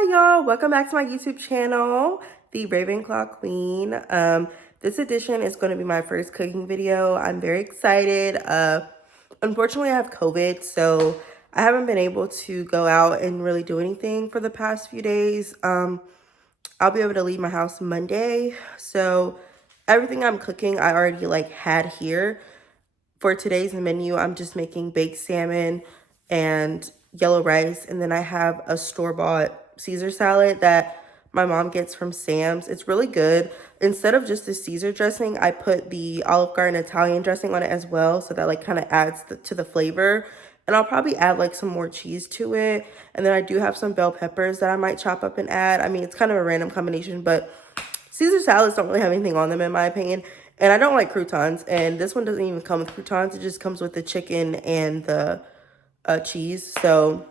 Hi y'all, welcome back to my YouTube channel, the Ravenclaw Queen. This edition is going to be my first cooking video. I'm very excited. Unfortunately I have COVID, so I haven't been able to go out and really do anything for the past few days. I'll be able to leave my house Monday, so everything I'm cooking I already had here. For today's menu, I'm just making baked salmon and yellow rice, and then I have a store-bought Caesar salad that my mom gets from Sam's. It's really good. Instead of just the Caesar dressing, I put the Olive Garden Italian dressing on it as well, so that kind of adds to the flavor. And I'll probably add some more cheese to it. And then I do have some bell peppers that I might chop up and add. I mean, it's kind of a random combination, but Caesar salads don't really have anything on them in my opinion. And I don't like croutons. And this one doesn't even come with croutons. It just comes with the chicken and the cheese. So,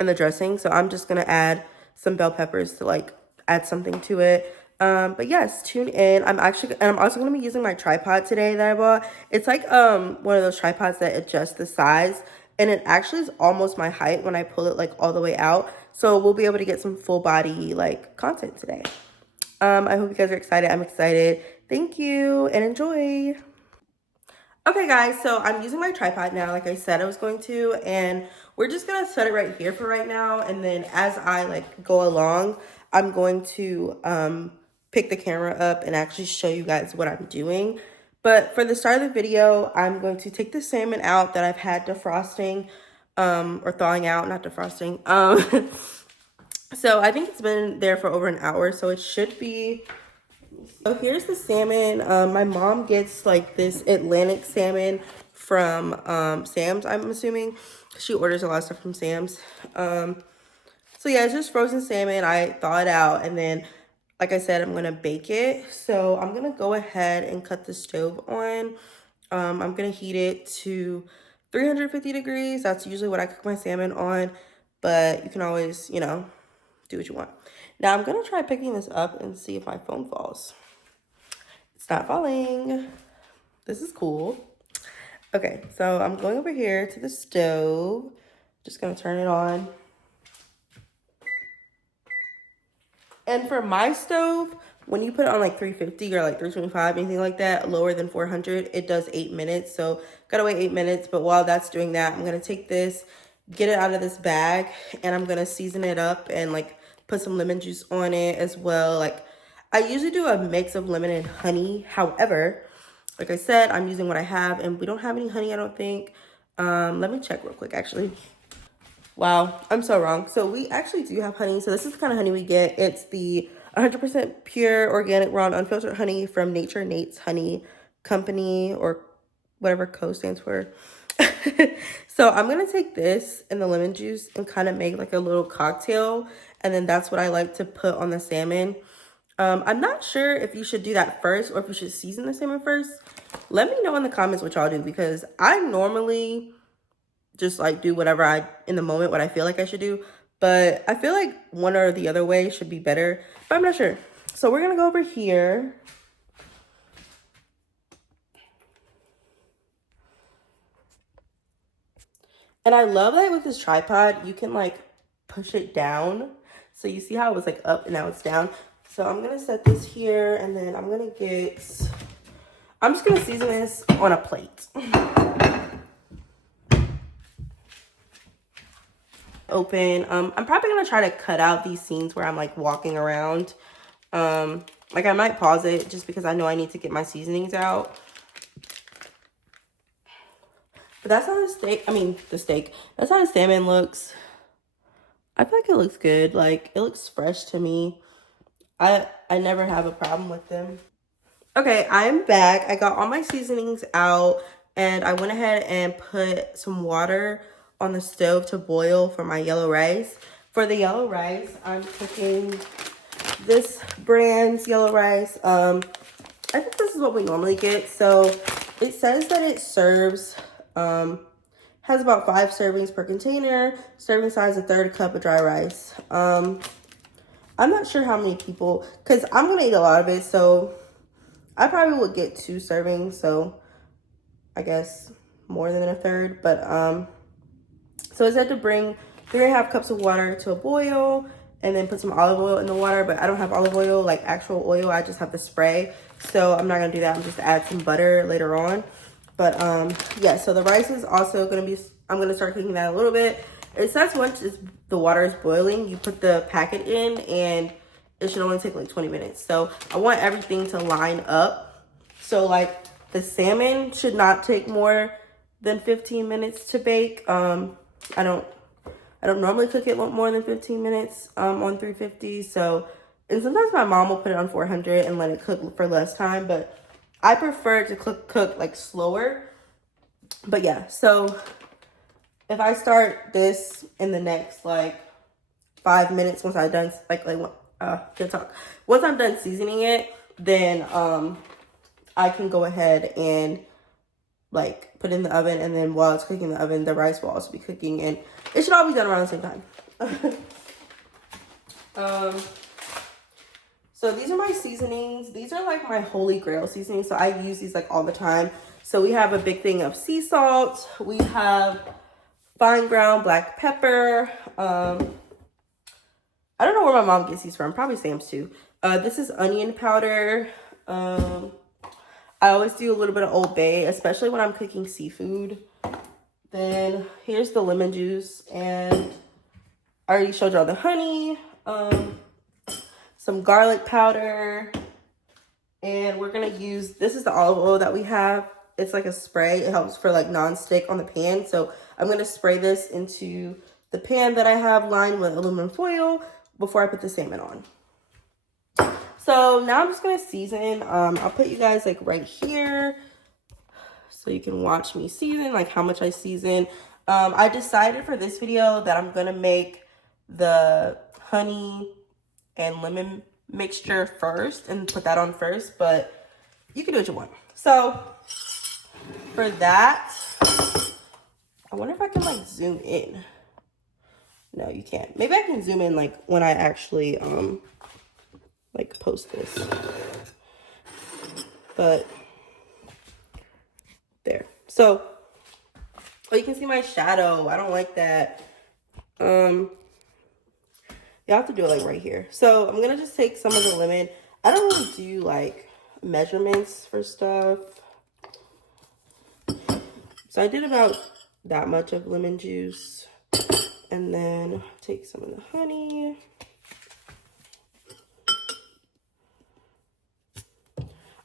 and the dressing. So I'm just going to add some bell peppers to add something to it. But yes, tune in. I'm also going to be using my tripod today that I bought. It's one of those tripods that adjust the size. And it actually is almost my height when I pull it all the way out. So we'll be able to get some full body content today. I hope you guys are excited. I'm excited. Thank you and enjoy. Okay guys, so I'm using my tripod now like I said I was going to, and we're just gonna set it right here for right now, and then as I go along, I'm going to pick the camera up and actually show you guys what I'm doing. But for the start of the video, I'm going to take the salmon out that I've had defrosting, or thawing out, not defrosting. So I think it's been there for over an hour, so it should be. So here's the salmon. My mom gets this Atlantic salmon from Sam's, I'm assuming. She orders a lot of stuff from Sam's. So yeah, it's just frozen salmon. I thaw it out, and then like I said, I'm gonna bake it. So I'm gonna go ahead and cut the stove on. I'm gonna heat it to 350 degrees. That's usually what I cook my salmon on, but you can always, do what you want. Now I'm gonna try picking this up and see if my phone falls. It's not falling. This is cool. Okay, so I'm going over here to the stove. Just gonna turn it on. And for my stove, when you put it on 350 or 325, anything like that, lower than 400, it does 8 minutes. So gotta wait 8 minutes. But while that's doing that, I'm gonna take this, get it out of this bag, and I'm gonna season it up and put some lemon juice on it as well. I usually do a mix of lemon and honey. However, like I said, I'm using what I have, and we don't have any honey, I don't think. Let me check real quick, actually. Wow, I'm so wrong. So we actually do have honey. So this is the kind of honey we get. It's the 100% pure, organic, raw, and unfiltered honey from Nature Nate's Honey Company, or whatever co stands for. So I'm going to take this and the lemon juice and kind of make a little cocktail. And then that's what I like to put on the salmon. I'm not sure if you should do that first or if you should season the salmon first. Let me know in the comments what y'all do, because I normally just do whatever in the moment, what I feel like I should do. But I feel like one or the other way should be better, but I'm not sure. So we're gonna go over here. And I love that with this tripod, you can push it down. So you see how it was up and now it's down. So I'm gonna set this here, and then I'm just gonna season this on a plate. Open. I'm probably gonna try to cut out these scenes where I'm walking around. I might pause it just because I know I need to get my seasonings out. But that's how that's how the salmon looks. I feel like it looks good. It looks fresh to me. I never have a problem with them. Okay, I'm back. I got all my seasonings out, and I went ahead and put some water on the stove to boil for my yellow rice. For the yellow rice, I'm cooking this brand's yellow rice. I think this is what we normally get. So it says that it serves, has about 5 servings per container. Serving size, 1/3 cup of dry rice. I'm not sure how many people, because I'm going to eat a lot of it. So I probably would get 2 servings. So I guess more than 1/3. But so it said to bring 3.5 cups of water to a boil. and then put some olive oil in the water, but I don't have olive oil, like actual oil. I just have the spray. So I'm not gonna do that. I'm just add some butter later on. But yeah, so the rice is also gonna be, I'm gonna start cooking that a little bit. It says once the water is boiling, you put the packet in and it should only take like 20 minutes. So I want everything to line up. So like the salmon should not take more than 15 minutes to bake. I don't normally cook it more than 15 minutes on 350. So, and sometimes my mom will put it on 400 and let it cook for less time, but I prefer to cook like slower. But yeah, so if I start this in the next like 5 minutes, once I'm done, can't talk. Once I'm done seasoning it, then I can go ahead and like put it in the oven, and then while it's cooking in the oven, the rice will also be cooking, and it should all be done around the same time. So these are my seasonings. These are like my holy grail seasonings. So I use these like all the time. So we have a big thing of sea salt. We have fine ground black pepper. I don't know where my mom gets these from. Probably Sam's too. This is onion powder. I always do a little bit of Old Bay, especially when I'm cooking seafood. Then here's the lemon juice, and I already showed y'all the honey, some garlic powder, and we're gonna use, this is the olive oil that we have. It's like a spray. It helps for like non-stick on the pan. So I'm gonna spray this into the pan that I have lined with aluminum foil before I put the salmon on. So now I'm just gonna season. I'll put you guys like right here so you can watch me season, like how much I season. I decided for this video that I'm gonna make the honey and lemon mixture first and put that on first, but you can do what you want. So for that, I wonder if I can like zoom in. No, you can't. Maybe I can zoom in like when I actually like post this. But there. So, oh, you can see my shadow. I don't like that. You have to do it like right here. So I'm gonna just take some of the lemon. I don't really do like measurements for stuff. So I did about that much of lemon juice. And then take some of the honey.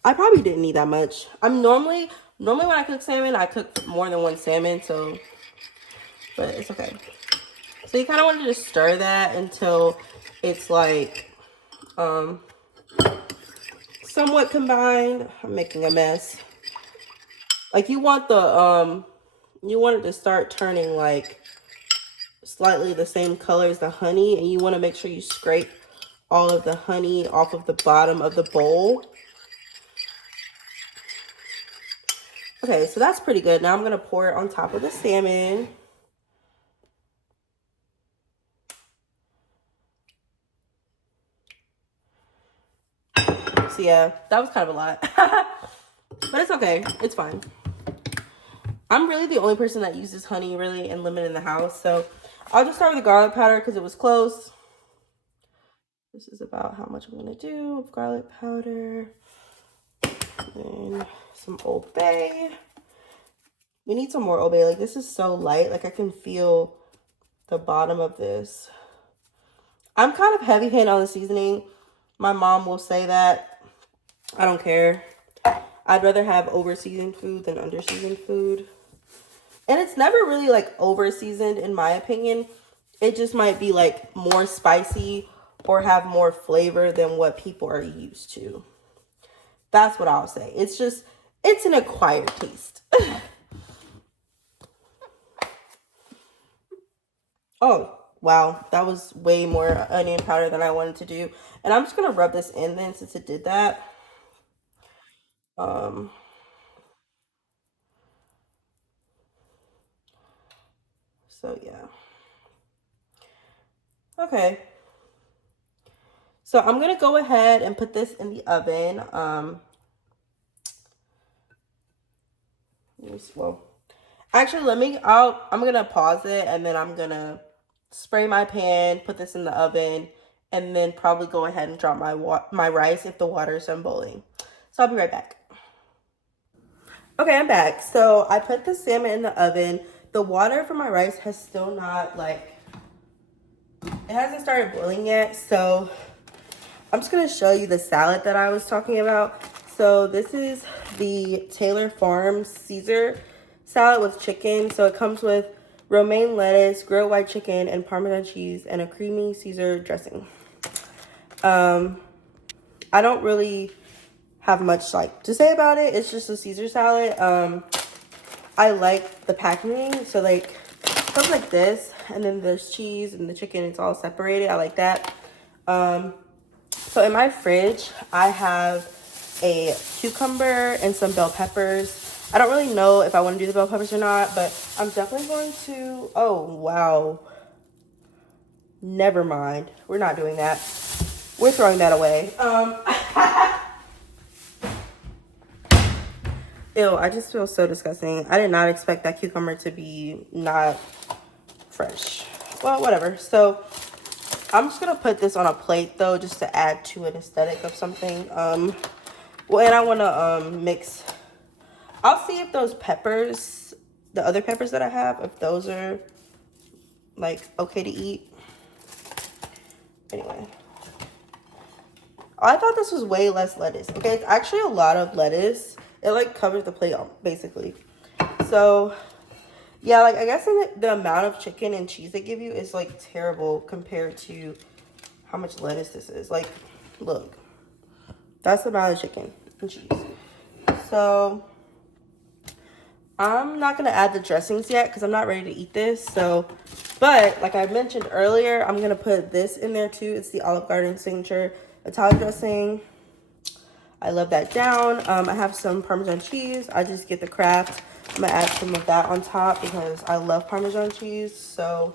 I probably didn't need that much. I'm normally when I cook salmon, I cook more than one salmon, so, but it's okay. So you kind of want to just stir that until it's like somewhat combined. I'm making a mess. Like you want the you want it to start turning like slightly the same color as the honey, and you want to make sure you scrape all of the honey off of the bottom of the bowl. Okay, so that's pretty good. Now I'm going to pour it on top of the salmon. So yeah, that was kind of a lot. But it's okay. It's fine. I'm really the only person that uses honey really and lemon in the house. So I'll just start with the garlic powder because it was close. This is about how much I'm going to do of garlic powder. And some Old Bay. We need some more Old Bay. Like this is so light. Like I can feel the bottom of this. I'm kind of heavy-handed on the seasoning. My mom will say that. I don't care. I'd rather have over-seasoned food than under-seasoned food. And it's never really like over-seasoned in my opinion. It just might be like more spicy or have more flavor than what people are used to. That's what I'll say. It's just, it's an acquired taste. Oh, wow. That was way more onion powder than I wanted to do. And I'm just going to rub this in then since it did that. So, yeah. Okay. So, I'm going to go ahead and put this in the oven. Well, actually, I'm going to pause it and then I'm going to spray my pan, put this in the oven, and then probably go ahead and drop my rice if the water is done boiling. So I'll be right back. Okay, I'm back. So I put the salmon in the oven. The water for my rice has still not it hasn't started boiling yet. So I'm just gonna show you the salad that I was talking about. So this is the Taylor Farms Caesar salad with chicken. So it comes with romaine lettuce, grilled white chicken, and Parmesan cheese, and a creamy Caesar dressing. I don't really have much to say about it. It's just a Caesar salad. I like the packaging. So it comes like this, and then there's cheese and the chicken. It's all separated. I like that. So in my fridge, I have a cucumber and some bell peppers. I don't really know if I want to do the bell peppers or not, but I'm definitely going to. Oh, wow. Never mind. We're not doing that. We're throwing that away. Ew, I just feel so disgusting. I did not expect that cucumber to be not fresh. Well, whatever. So I'm just gonna put this on a plate though, just to add to an aesthetic of something. Well, and I wanna mix. I'll see if those peppers, the other peppers that I have, if those are okay to eat. Anyway. I thought this was way less lettuce. Okay, it's actually a lot of lettuce. It covers the plate basically. So yeah, I guess the amount of chicken and cheese they give you is terrible compared to how much lettuce this is. Look, that's the amount of chicken and cheese. So I'm not gonna add the dressings yet because I'm not ready to eat this. So, but like I mentioned earlier, I'm gonna put this in there too. It's the Olive Garden signature Italian dressing. I love that down. I have some Parmesan cheese. I just get the Kraft. I'm gonna add some of that on top because I love Parmesan cheese. So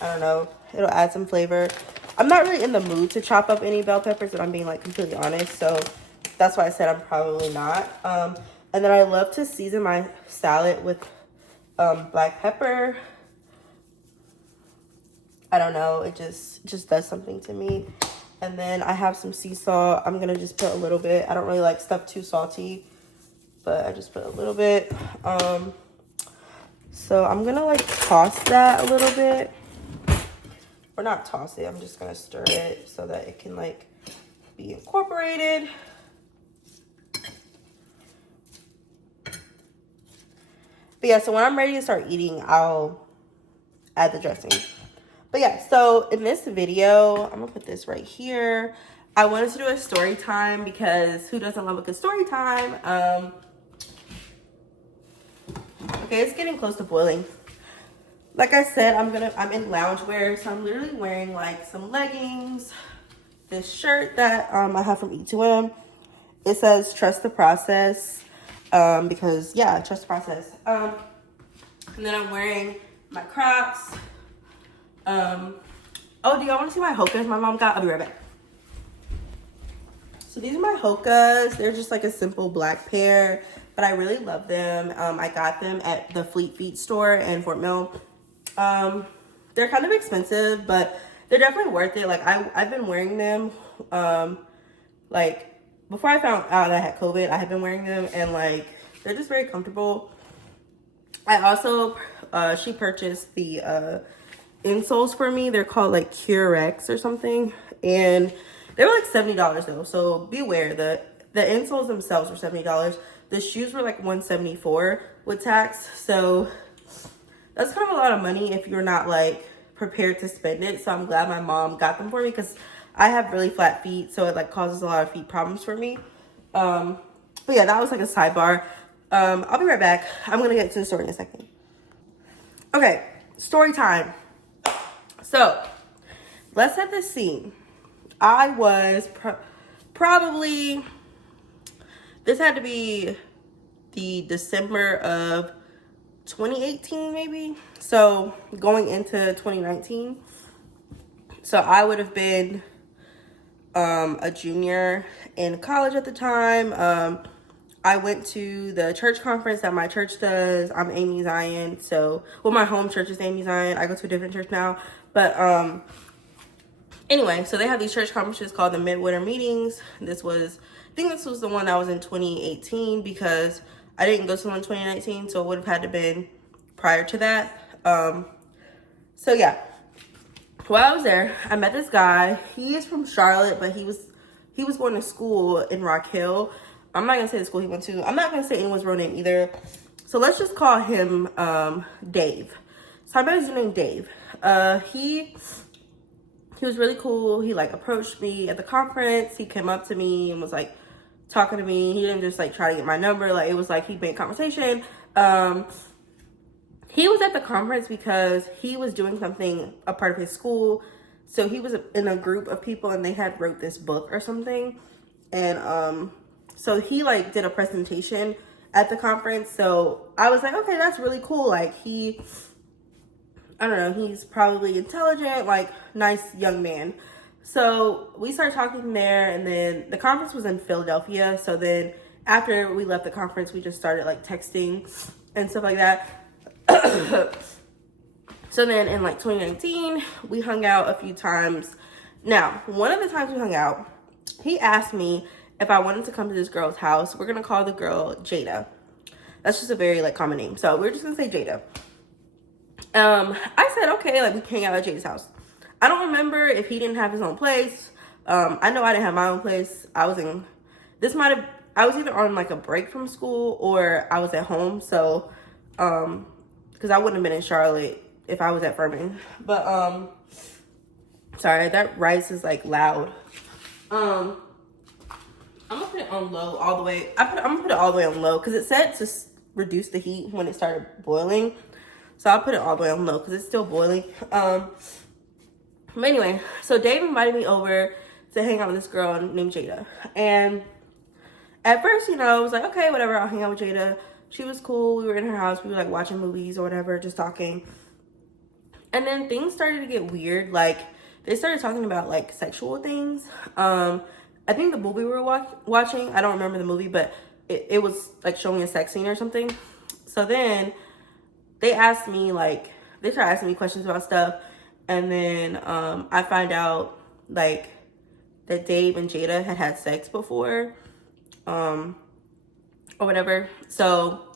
I don't know, it'll add some flavor. I'm not really in the mood to chop up any bell peppers, if I'm being completely honest. So that's why I said I'm probably not. And then I love to season my salad with black pepper. I don't know, it just does something to me. And then I have some sea salt. I'm gonna just put a little bit. I don't really like stuff too salty, but I just put a little bit. So I'm gonna toss that a little bit. Or not toss it, I'm just gonna stir it so that it can be incorporated. But yeah, so when I'm ready to start eating, I'll add the dressing. But yeah, so in this video, I'm gonna put this right here. I wanted to do a story time because who doesn't love a good story time? Okay, it's getting close to boiling. Like I said, I'm in loungewear, so I'm literally wearing some leggings, this shirt that I have from E2M. It says trust the process, because yeah, trust the process. And then I'm wearing my Crocs. Oh, do y'all want to see my Hokas my mom got? I'll be right back. So these are my Hokas. They're just a simple black pair, but I really love them. I got them at the Fleet Feet store in Fort Mill. They're kind of expensive, but they're definitely worth it. I've been wearing them, before I found out I had COVID, I have been wearing them, and they're just very comfortable. I also, she purchased the, insoles for me. They're called Curex or something, and they were $70 though, so beware. The insoles themselves were $70. The shoes were $174 with tax, so that's kind of a lot of money if you're not prepared to spend it. So I'm glad my mom got them for me because I have really flat feet, so it causes a lot of feet problems for me. But yeah, that was a sidebar. I'll be right back. I'm gonna get to the story in a second. Okay, story time. So let's set the scene. I was probably, this had to be the December of 2018 maybe. So going into 2019. So I would have been a junior in college at the time. I went to the church conference that my church does. I'm Amy Zion. So, well, my home church is Amy Zion. I go to a different church now. But Anyway, so they have these church conferences called the midwinter meetings. I think this was the one that was in 2018 because I didn't go to one in 2019, so it would have had to been prior to that. So yeah, while I was there, I met this guy. He is from Charlotte, but he was going to school in Rock Hill. I'm not gonna say the school he went to. I'm not gonna say anyone's real name either. So let's just call him Dave. So I met his name Dave. He was really cool. He like approached me at the conference. He came up to me and was like talking to me. He didn't just like try to get my number. Like it was like he made conversation. He was at the conference because he was doing something, a part of his school. So he was in a group of people and they had wrote this book or something. And so he like did a presentation at the conference. So I was like, okay, that's really cool. Like I don't know, he's probably intelligent, like nice young man. So we started talking there, and then the conference was in Philadelphia. So then after we left the conference, we just started like texting and stuff like that. So then in like 2019, we hung out a few times. Now, one of the times we hung out, he asked me if I wanted to come to this girl's house. We're gonna call the girl Jada. That's just a very like common name. So we're just gonna say Jada. I said, okay, like we hang out at Jada's house. I don't remember if he didn't have his own place. I know I didn't have my own place. I was either on like a break from school or I was at home. So, cause I wouldn't have been in Charlotte if I was at Furman. But, sorry, that rice is like loud. I'm gonna put it on low all the way. I'm gonna put it all the way on low because it said to reduce the heat when it started boiling. So I'll put it all the way on low because it's still boiling. But anyway, so Dave invited me over to hang out with this girl named Jada. And at first, you know, I was like, okay, whatever, I'll hang out with Jada. She was cool. We were in her house. We were like watching movies or whatever, just talking. And then things started to get weird. Like they started talking about like sexual things. I think the movie we were watching, I don't remember the movie, but it was like showing a sex scene or something. So then they started asking me questions about stuff. And then I find out like that Dave and Jada had sex before or whatever. So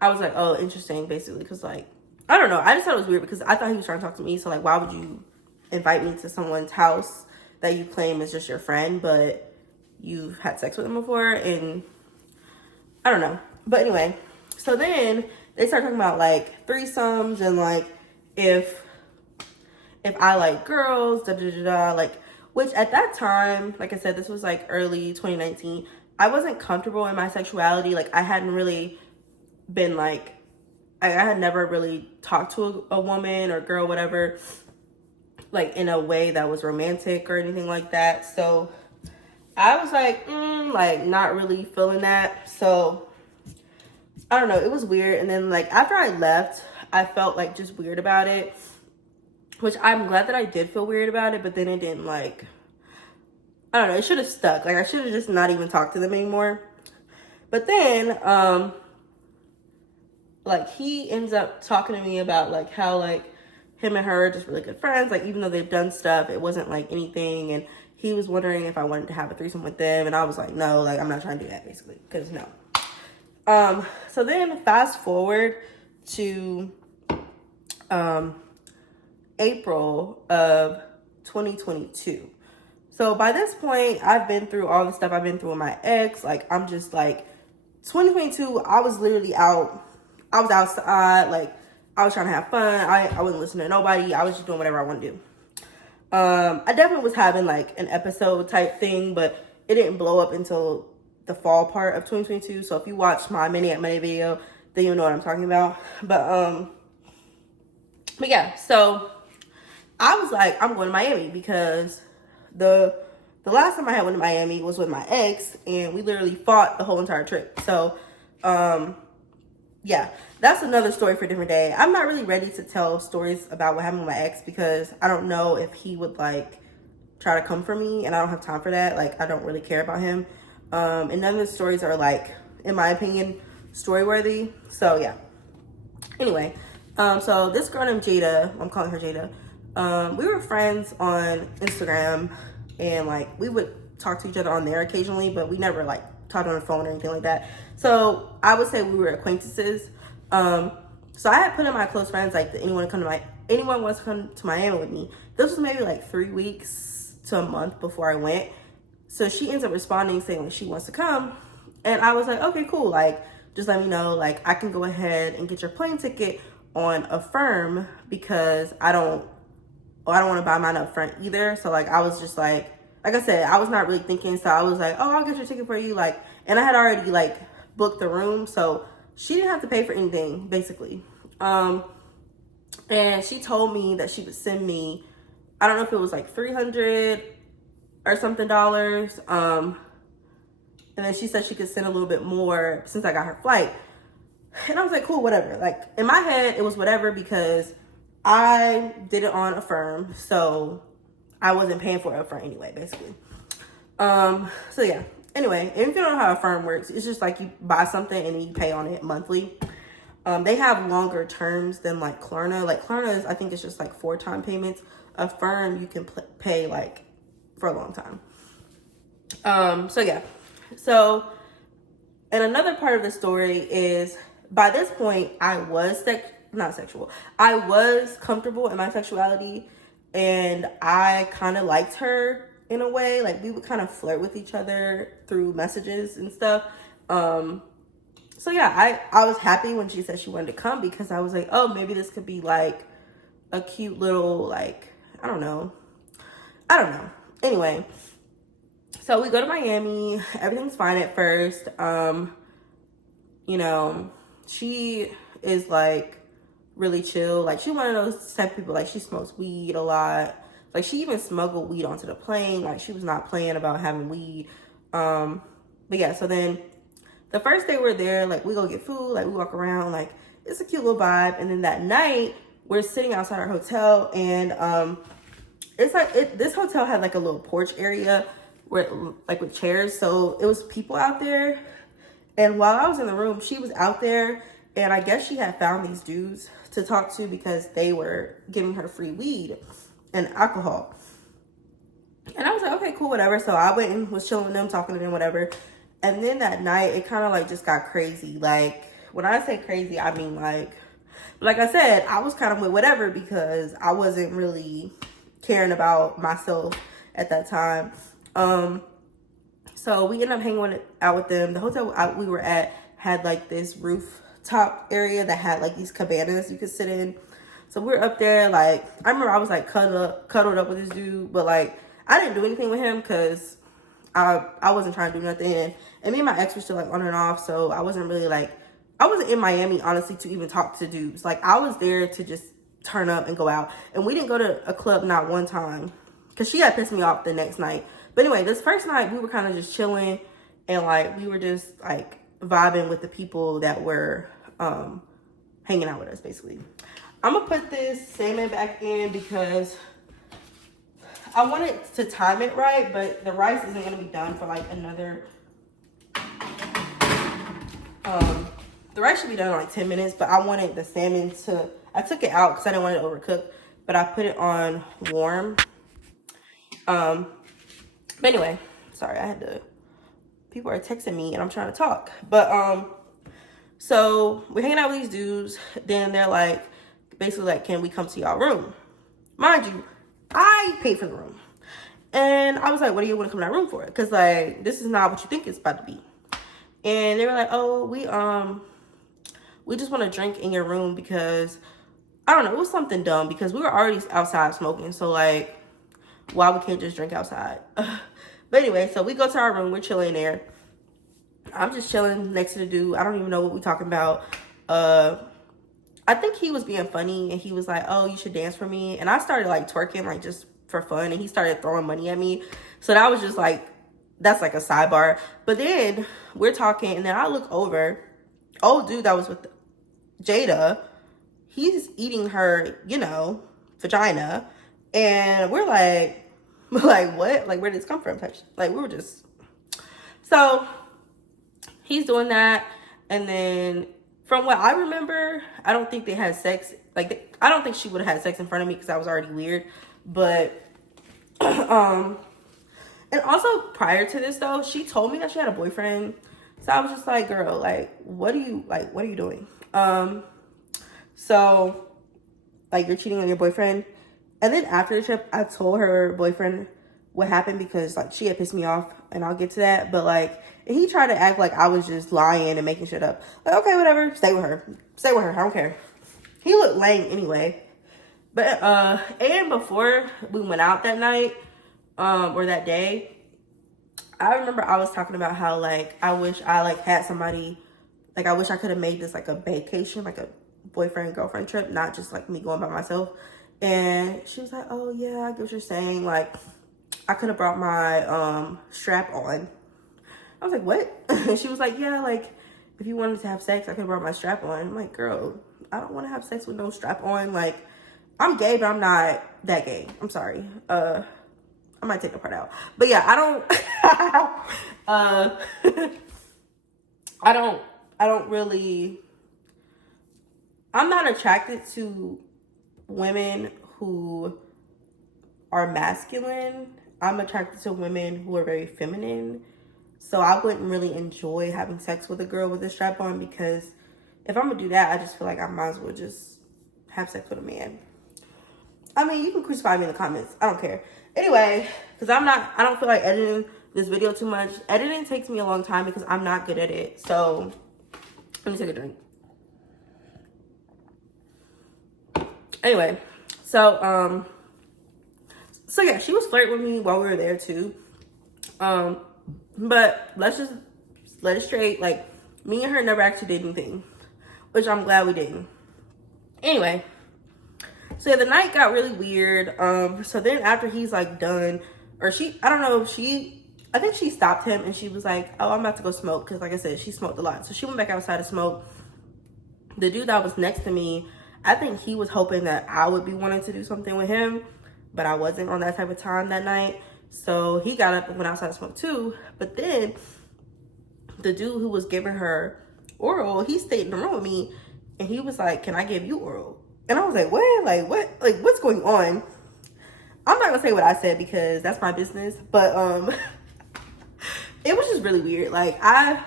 I was like, oh, interesting, basically, because like, I don't know. I just thought it was weird because I thought he was trying to talk to me. So like, why would you invite me to someone's house that you claim is just your friend, but you've had sex with them before? And I don't know. But anyway, so then they started talking about like threesomes and like if I like girls, like, which at that time, like I said, this was like early 2019. I wasn't comfortable in my sexuality. Like I hadn't really been like, I had never really talked to a woman or girl, whatever, like in a way that was romantic or anything like that. So I was like, like not really feeling that. So I don't know, it was weird. And then like after I left, I felt like just weird about it, which I'm glad that I did feel weird about it, but then it didn't like, I don't know, it should have stuck. Like I should have just not even talked to them anymore. But then, like he ends up talking to me about like how like him and her are just really good friends. Like even though they've done stuff, it wasn't like anything. And he was wondering if I wanted to have a threesome with them. And I was like, no, like I'm not trying to do that basically, because no. So then fast forward to April of 2022. So by this point, I've been through all the stuff I've been through with my ex. Like I'm just like 2022, I was literally out. I was outside, like I was trying to have fun. I wasn't listening to nobody. I was just doing whatever I want to do. I definitely was having like an episode type thing, but it didn't blow up until the fall part of 2022. So if you watch my Mini at Money video, then you'll know what I'm talking about. But yeah, so I was like, I'm going to Miami because the last time I had went to Miami was with my ex, and we literally fought the whole entire trip. So yeah, that's another story for a different day. I'm not really ready to tell stories about what happened with my ex because I don't know if he would like try to come for me, and I don't have time for that. Like I don't really care about him. And none of the stories are like, in my opinion, story worthy. So yeah. Anyway, so this girl named Jada, I'm calling her Jada. We were friends on Instagram, and like we would talk to each other on there occasionally, but we never like talked on the phone or anything like that. So I would say we were acquaintances. So I had put in my close friends, like, anyone wants to come to Miami with me. This was maybe like 3 weeks to a month before I went. So she ends up responding saying like she wants to come. And I was like, okay, cool. Like, just let me know, like, I can go ahead and get your plane ticket on Affirm, because I don't want to buy mine up front either. So like, I was just like I said, I was not really thinking. So I was like, oh, I'll get your ticket for you. Like, and I had already like booked the room. So she didn't have to pay for anything basically. And she told me that she would send me, I don't know if it was like $300 or something dollars. And then she said she could send a little bit more since I got her flight. And I was like, cool, whatever. Like, in my head, it was whatever because I did it on Affirm. So I wasn't paying for it upfront anyway, basically. So yeah. Anyway, if you don't know how Affirm works, it's just like you buy something and then you pay on it monthly. They have longer terms than like Klarna. Like Klarna is, I think it's just like 4-time payments. Affirm, you can pay like for a long time. So yeah. So, and another part of the story is, by this point, I was not sexual. I was comfortable in my sexuality, and I kind of liked her in a way. Like, we would kind of flirt with each other through messages and stuff. So yeah, I was happy when she said she wanted to come, because I was like, oh, maybe this could be like a cute little, like, I don't know. Anyway, so we go to Miami. Everything's fine at first. You know, she is like really chill. Like, she's one of those type of people, like, she smokes weed a lot. Like, she even smuggled weed onto the plane. Like, she was not playing about having weed. But yeah, so then the first day we're there, like, we go get food, like, we walk around, like, it's a cute little vibe. And then that night, we're sitting outside our hotel, and it's like, this hotel had like a little porch area where, like, with chairs. So it was people out there. And while I was in the room, she was out there, and I guess she had found these dudes to talk to because they were giving her free weed and alcohol. And I was like, okay, cool, whatever. So I went and was chilling with them, talking to them, whatever. And then that night, it kind of like just got crazy. Like, when I say crazy, I mean like I said, I was kind of with whatever because I wasn't really caring about myself at that time. So we ended up hanging out with them. The hotel we were at had like this rooftop area that had like these cabanas you could sit in. So we were up there. Like, I remember I was like cuddled up with this dude, but like, I didn't do anything with him because I wasn't trying to do nothing. And me and my ex were still like on and off. So I wasn't really like, I wasn't in Miami, honestly, to even talk to dudes. Like, I was there to just turn up and go out. And we didn't go to a club not one time, because she had pissed me off the next night. But anyway, this first night, we were kind of just chilling, and like, we were just like vibing with the people that were hanging out with us, basically. I'm gonna put this salmon back in because I wanted to time it right, but the rice isn't gonna be done for like another, the rice should be done in like 10 minutes, but I wanted the salmon to, I took it out because I didn't want it to overcook, but I put it on warm. But anyway, sorry, people are texting me and I'm trying to talk. But, so we're hanging out with these dudes. Then they're like, basically like, can we come to y'all room? Mind you, I paid for the room. And I was like, what do you want to come to that room for? Because like, this is not what you think it's about to be. And they were like, oh, we just want to drink in your room because, I don't know, it was something dumb because we were already outside smoking. So like, why we can't just drink outside? But anyway, so we go to our room, we're chilling there. I'm just chilling next to the dude. I don't even know what we're talking about. I think he was being funny, and he was like, oh, you should dance for me. And I started like twerking, like just for fun, and he started throwing money at me. So that was just like, that's like a sidebar. But then we're talking, and then I look over, old dude that was with Jada, he's eating her, you know, vagina. And we're like, what? Like, where did this come from? Like, we were just, so he's doing that. And then from what I remember, I don't think they had sex Like, I don't think she would have had sex in front of me because that was already weird. But, and also prior to this though, she told me that she had a boyfriend. So I was just like, girl, like, what are you doing? So, like, you're cheating on your boyfriend. And then after the trip, I told her boyfriend what happened because, like, she had pissed me off, and I'll get to that. But, like, he tried to act like I was just lying and making shit up. Like, okay, whatever, stay with her. Stay with her, I don't care. He looked lame anyway. But, and before we went out that night, or that day, I remember I was talking about how, like, I wish I, like, had somebody, like, I wish I could have made this, like, a vacation, like, a boyfriend girlfriend trip, not just like me going by myself. And she was like, oh yeah, I get what you're saying, like I could have brought my strap on. I was like, what? And she was like, yeah, like if you wanted to have sex, I could have brought my strap on. I'm like, girl, I don't want to have sex with no strap on. Like, I'm gay, but I'm not that gay. I'm sorry. I might take the part out, but yeah, I don't I don't really, I'm not attracted to women who are masculine. I'm attracted to women who are very feminine. So I wouldn't really enjoy having sex with a girl with a strap on, because if I'm gonna do that, I just feel like I might as well just have sex with a man. I mean, you can crucify me in the comments. I don't care. Anyway, because I don't feel like editing this video too much. Editing takes me a long time because I'm not good at it. So let me take a drink. Anyway, so yeah, she was flirting with me while we were there too. But let's just let it straight. Like, me and her never actually did anything, which I'm glad we didn't. Anyway, so yeah, the night got really weird. So then after he's like done, or I think she stopped him and she was like, oh, I'm about to go smoke. Cause like I said, she smoked a lot. So she went back outside to smoke. The dude that was next to me, I think he was hoping that I would be wanting to do something with him, but I wasn't on that type of time that night. So he got up and went outside to smoke too. But then the dude who was giving her oral, he stayed in the room with me and he was like, can I give you oral? And I was like, what? Like, what? Like, what's going on? I'm not gonna say what I said because that's my business, but it was just really weird. Like, I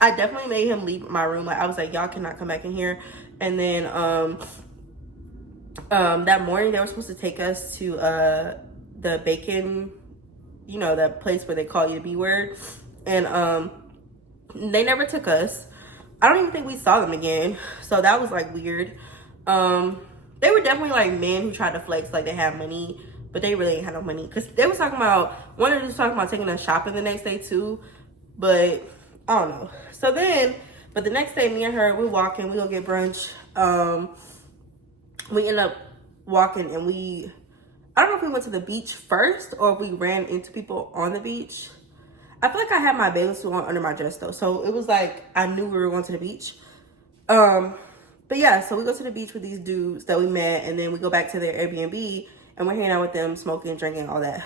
definitely made him leave my room. Like, I was like, y'all cannot come back in here. And then that morning they were supposed to take us to the bacon, you know, that place where they call you the B word. And they never took us. I don't even think we saw them again. So that was like weird. They were definitely like men who tried to flex like they have money, but they really ain't had no money. Cause they was talking about, one of them was talking about taking us shopping the next day too. But I don't know. So then, but the next day, me and her, we walking, we go get brunch. We end up walking and I don't know if we went to the beach first or if we ran into people on the beach. I feel like I had my bathing suit on under my dress though. So it was like, I knew we were going to the beach. But yeah, so we go to the beach with these dudes that we met, and then we go back to their Airbnb and we're hanging out with them, smoking, drinking, all that.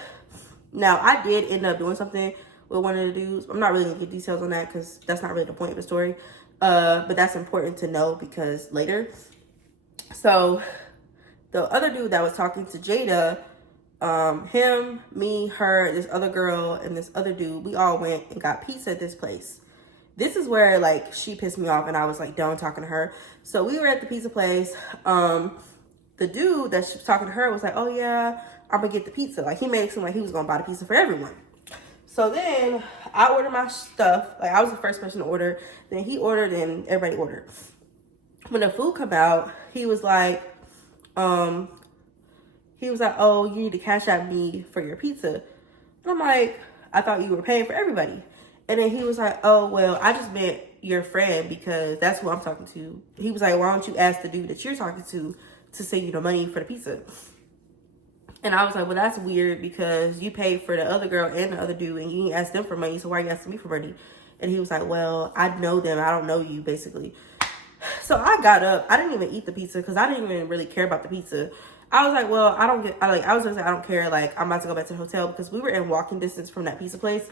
Now, I did end up doing something with one of the dudes. I'm not really gonna get details on that because that's not really the point of the story. But that's important to know because later. So the other dude that was talking to Jada, him, me, her, this other girl, and this other dude, we all went and got pizza at this place. This is where like she pissed me off and I was like done talking to her. So we were at the pizza place. The dude that she was talking to her was like, oh yeah, I'm gonna get the pizza. Like, he made it seem like he was gonna buy the pizza for everyone. So then I ordered my stuff. Like, I was the first person to order. Then he ordered and everybody ordered. When the food come out, he was like, oh, you need to cash out me for your pizza. And I'm like, I thought you were paying for everybody. And then he was like, oh, well, I just meant your friend because that's who I'm talking to. He was like, why don't you ask the dude that you're talking to send you the money for the pizza? And I was like, well, that's weird because you paid for the other girl and the other dude and you didn't ask them for money, so why are you asking me for money? And he was like, well, I know them, I don't know you, basically. So I got up. I didn't even eat the pizza because I didn't even really care about the pizza. I was like, well, I was gonna say, I don't care. Like, I'm about to go back to the hotel because we were in walking distance from that pizza place.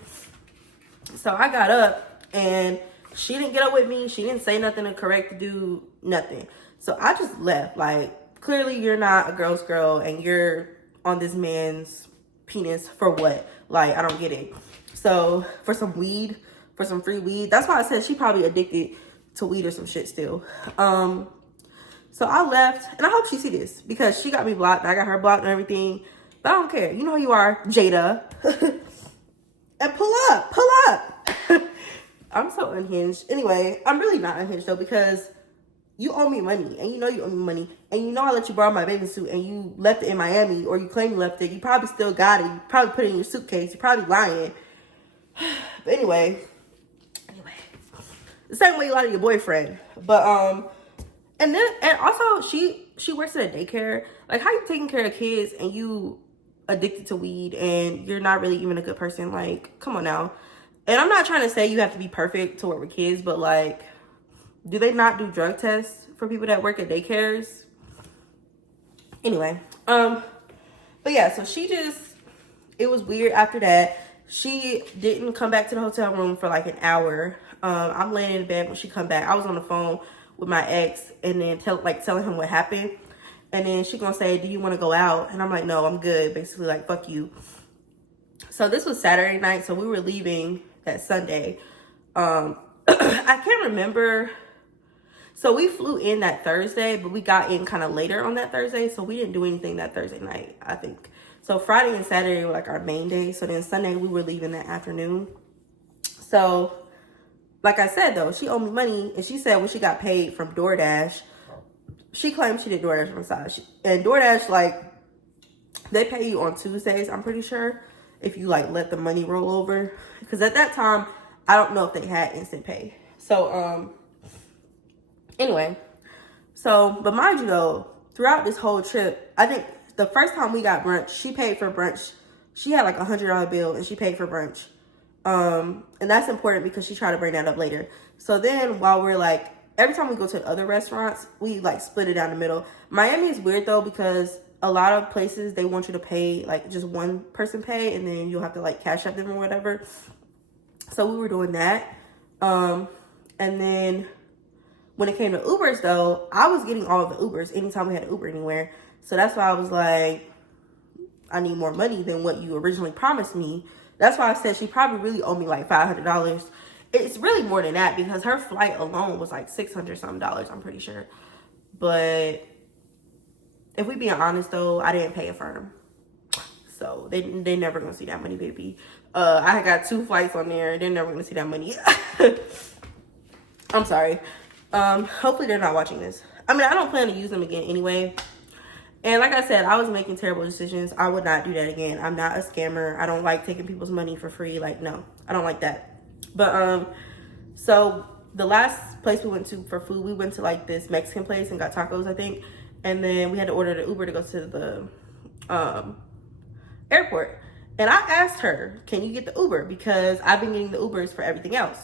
So I got up and she didn't get up with me. She didn't say nothing to correct the dude, nothing. So I just left. Like, clearly you're not a girl's girl and you're on this man's penis for what? Like, I don't get it. So for some weed, for some free weed, that's why I said she probably addicted to weed or some shit still. So I left, and I hope she see this because she got me blocked. I got her blocked and everything, but I don't care. You know who you are, Jada. And pull up. I'm so unhinged. Anyway, I'm really not unhinged though, because you owe me money, and you know you owe me money, and you know I let you borrow my bathing suit, and you left it in Miami, or you claim you left it. You probably still got it. You probably put it in your suitcase. You're probably lying. But anyway, the same way you lie to your boyfriend. But and also she works at a daycare. Like, how you taking care of kids and you addicted to weed and you're not really even a good person? Like, come on now. And I'm not trying to say you have to be perfect to work with kids, but like, do they not do drug tests for people that work at daycares? Anyway, but yeah, so it was weird after that. She didn't come back to the hotel room for like an hour. I'm laying in bed when she come back. I was on the phone with my ex and then telling him what happened. And then she gonna say, do you want to go out? And I'm like, no, I'm good. Basically like, fuck you. So this was Saturday night. So we were leaving that Sunday. I can't remember. So we flew in that Thursday, but we got in kind of later on that Thursday. So we didn't do anything that Thursday night, I think. So Friday and Saturday were like our main days. So then Sunday we were leaving that afternoon. So like I said though, she owed me money, and she said when she got paid from DoorDash, she claimed she did DoorDash massage. And DoorDash, like, they pay you on Tuesdays, I'm pretty sure, if you like let the money roll over. Because at that time, I don't know if they had instant pay. So anyway, but mind you though, throughout this whole trip, I think the first time we got brunch, she paid for brunch. She had like $100 bill and she paid for brunch. And that's important because she tried to bring that up later. So then while we're like, every time we go to other restaurants, we like split it down the middle. Miami is weird though, because a lot of places, they want you to pay like just one person pay, and then you'll have to like cash up them or whatever. So we were doing that. And then when it came to Ubers though, I was getting all of the Ubers anytime we had an Uber anywhere. So that's why I was like, I need more money than what you originally promised me. That's why I said she probably really owed me like $500. It's really more than that because her flight alone was like $600 something, I'm pretty sure. But if we being honest though, I didn't pay a firm. So they never gonna see that money, baby. I got 2 flights on there. They're never gonna see that money. I'm sorry. Hopefully they're not watching this. I mean, I don't plan to use them again anyway. And like I said, I was making terrible decisions. I would not do that again. I'm not a scammer. I don't like taking people's money for free. Like, no, I don't like that. But so the last place we went to for food, we went to like this Mexican place and got tacos, I think. And then we had to order the Uber to go to the airport. And I asked her, can you get the Uber? Because I've been getting the Ubers for everything else.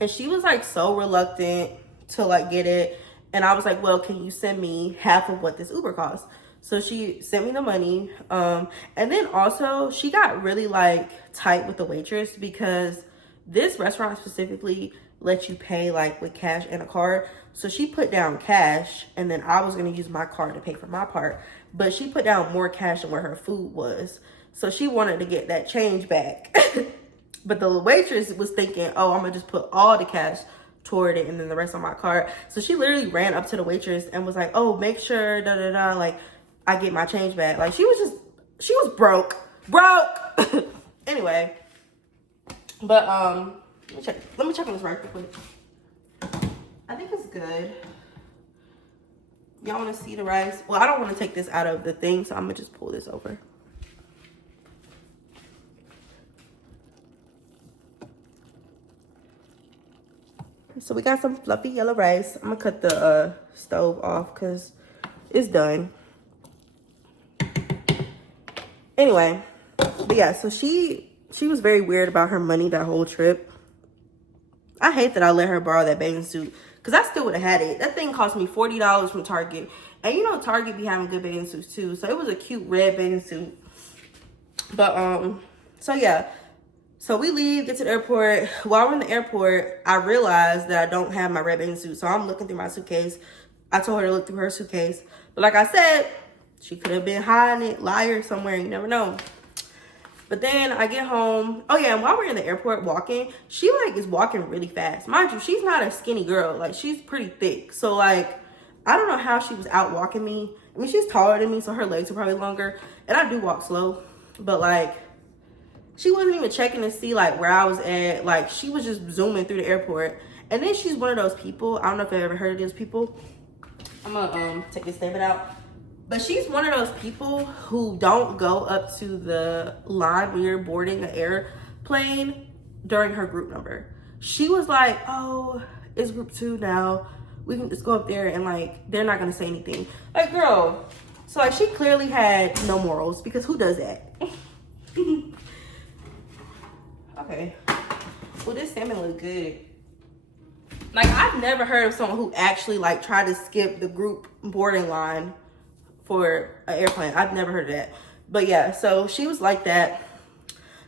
And she was like so reluctant to like get it. And I was like, well, can you send me half of what this Uber costs? So she sent me the money. And then also she got really like tight with the waitress, because this restaurant specifically lets you pay like with cash and a card. So she put down cash, and then I was going to use my card to pay for my part. But she put down more cash than where her food was. So she wanted to get that change back. But the waitress was thinking, oh, I'm going to just put all the cash toward it and then the rest on my card. So she literally ran up to the waitress and was like, oh, make sure like I get my change back. Like she was broke Anyway, but let me check on this rice real quick. I think it's good. Y'all want to see the rice? Well, I don't want to take this out of the thing, so I'm gonna just pull this over. So we got some fluffy yellow rice. I'm gonna cut the stove off because it's done. Anyway, but yeah, so she was very weird about her money that whole trip. I hate that I let her borrow that bathing suit, because I still would have had it. That thing cost me $40 from Target. And you know Target be having good bathing suits too. So it was a cute red bathing suit. But so yeah. So we leave, get to the airport. While we're in the airport, I realized that I don't have my red bathing suit. So I'm looking through my suitcase I told her to look through her suitcase. But like I said, she could have been hiding it, liar somewhere. You never know. But then I get home. Oh yeah, and while we're in the airport walking, she like is walking really fast. Mind you, she's not a skinny girl. Like she's pretty thick. So like, I don't know how she was out walking me. I mean, she's taller than me, so her legs are probably longer. And I do walk slow. But like, she wasn't even checking to see like where I was at. Like she was just zooming through the airport. And then she's one of those people. I don't know if you've ever heard of those people. I'm gonna take this statement out. But she's one of those people who don't go up to the line when you're boarding an airplane during her group number. She was like, oh, it's group 2 now. We can just go up there and like, they're not gonna say anything. Like, girl, so like she clearly had no morals because who does that? Okay. Well, this salmon look good. Like, I've never heard of someone who actually like tried to skip the group boarding line for an airplane. I've never heard of that. But yeah, so she was like that.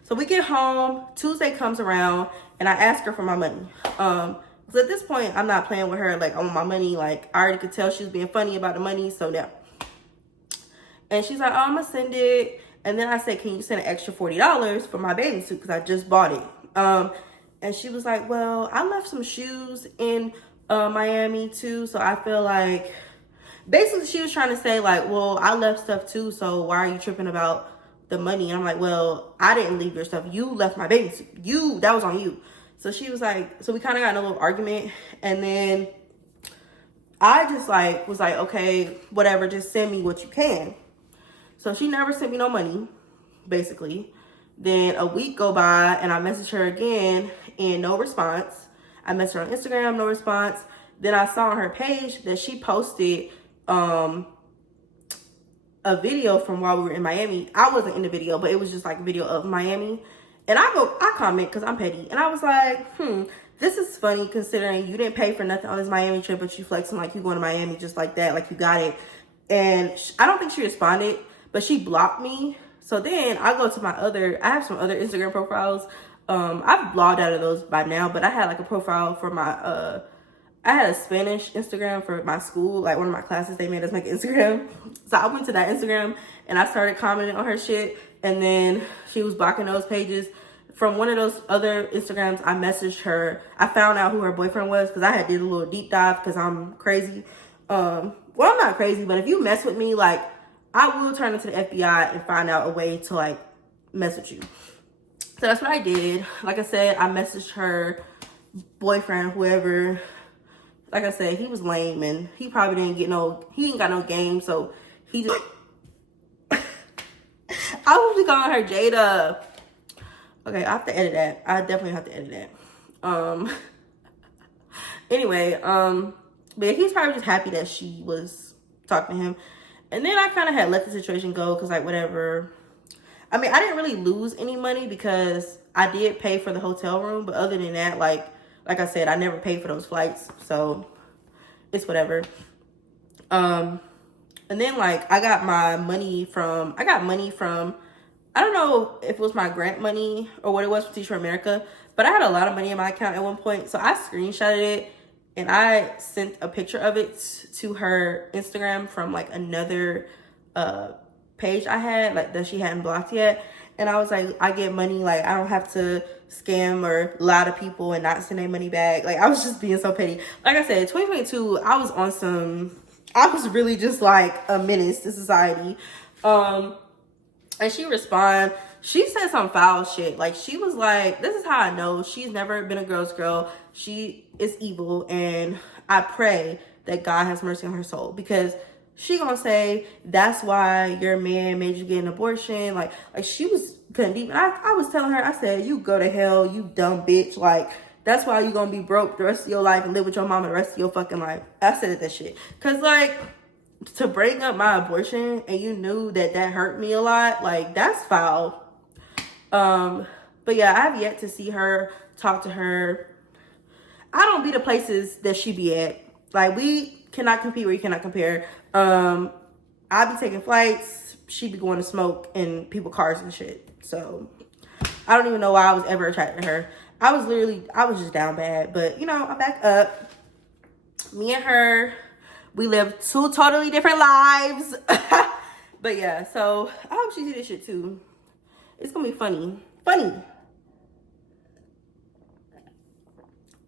So we get home, Tuesday comes around, and I ask her for my money. So at this point, I'm not playing with her, like, I want my money. Like, I already could tell she was being funny about the money, so yeah. And she's like, oh, I'm gonna send it. And then I said, can you send an extra $40 for my bathing suit, because I just bought it. And she was like, well, I left some shoes in Miami too, so I feel like, basically she was trying to say like, well, I left stuff too, so why are you tripping about the money? And I'm like, well, I didn't leave your stuff. You left my bathing suit. That was on you. So she was like, so we kind of got in a little argument. And then I just like, was like, okay, whatever, just send me what you can. So she never sent me no money, basically. Then a week go by and I messaged her again and no response. I messaged her on Instagram, no response. Then I saw on her page that she posted a video from while we were in Miami. I wasn't in the video, but it was just like a video of Miami. And I comment because I'm petty. And I was like, this is funny considering you didn't pay for nothing on this Miami trip, but you flexing like you going to Miami just like that, like you got it. And I don't think she responded, but she blocked me. So then I go to I have some other Instagram profiles. I've blogged out of those by now, but I had like a profile for my, I had a Spanish Instagram for my school, like one of my classes, they made us make an Instagram. So I went to that Instagram and I started commenting on her shit. And then she was blocking those pages. From one of those other Instagrams, I messaged her. I found out who her boyfriend was because I had did a little deep dive because I'm crazy. Well, I'm not crazy, but if you mess with me, like, I will turn into the FBI and find out a way to like mess with you. So that's what I did. Like I said, I messaged her boyfriend, whoever. Like I said, he was lame and he probably didn't get he ain't got no game. So he just, I will be calling her Jada. Okay, I have to edit that. I definitely have to edit that. Anyway, but he's probably just happy that she was talking to him. And then I kind of had let the situation go because like whatever. I mean, I didn't really lose any money because I did pay for the hotel room. But other than that, like I said, I never paid for those flights. So it's whatever. And then like I got money from, I don't know if it was my grant money or what it was from Teach for America, but I had a lot of money in my account at one point. So I screenshotted it and I sent a picture of it to her Instagram from like another page I had, like that she hadn't blocked yet. And I was like, I get money, like I don't have to scam or lie to people and not send their money back. Like I was just being so petty. Like I said, 2022, I was really just like a menace to society. And she responded, she said some foul shit. Like she was like, this is how I know she's never been a girl's girl. She is evil and I pray that God has mercy on her soul because she gonna say that's why your man made you get an abortion. Like she was cutting deep. And I was telling her, I said, you go to hell, you dumb bitch. Like that's why you gonna be broke the rest of your life and live with your mama the rest of your fucking life. I said that shit. Cause like to bring up my abortion and you knew that hurt me a lot, like that's foul. But yeah, I have yet to see her, talk to her. I don't be the places that she be at. Like we cannot compete where you cannot compare. I be taking flights, she be going to smoke in people's cars and shit. So I don't even know why I was ever attracted to her. I was just down bad, but you know, I'm back up. Me and her, We live two totally different lives. But yeah, so I hope she see this shit too. It's gonna be funny. Funny.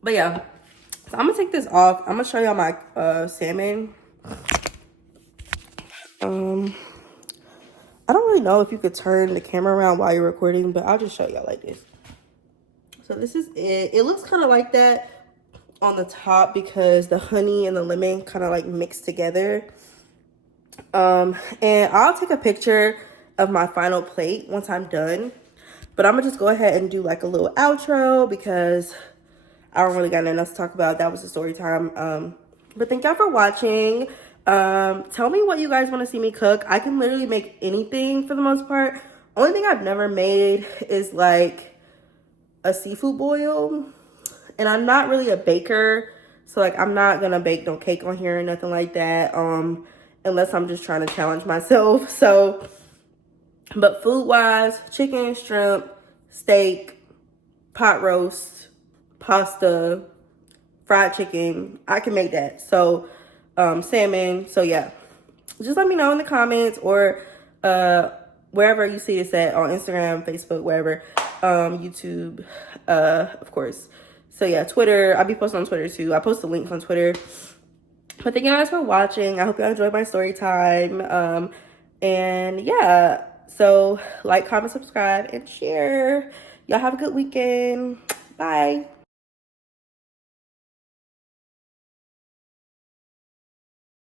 But yeah, so I'm gonna take this off. I'm gonna show y'all my salmon. I don't really know if you could turn the camera around while you're recording, but I'll just show y'all like this. So this is it. It looks kind of like that on the top because the honey and the lemon kind of like mixed together. And I'll take a picture of my final plate once I'm done. But I'm gonna just go ahead and do like a little outro because I don't really got nothing else to talk about. That was the story time. But thank y'all for watching. Tell me what you guys want to see me cook. I can literally make anything for the most part. Only thing I've never made is like a seafood boil. And I'm not really a baker. So like I'm not gonna bake no cake on here or nothing like that. Unless I'm just trying to challenge myself. So, but food wise, chicken, shrimp, steak, pot roast, pasta, fried chicken, I can make that. So salmon. So yeah, just let me know in the comments or wherever you see this at, on Instagram, Facebook, wherever, YouTube, of course. So yeah, Twitter, I'll be posting on Twitter too. I post the links on Twitter. But thank you guys for watching. I hope y'all enjoyed my story time. And yeah, so like, comment, subscribe, and share. Y'all have a good weekend. Bye.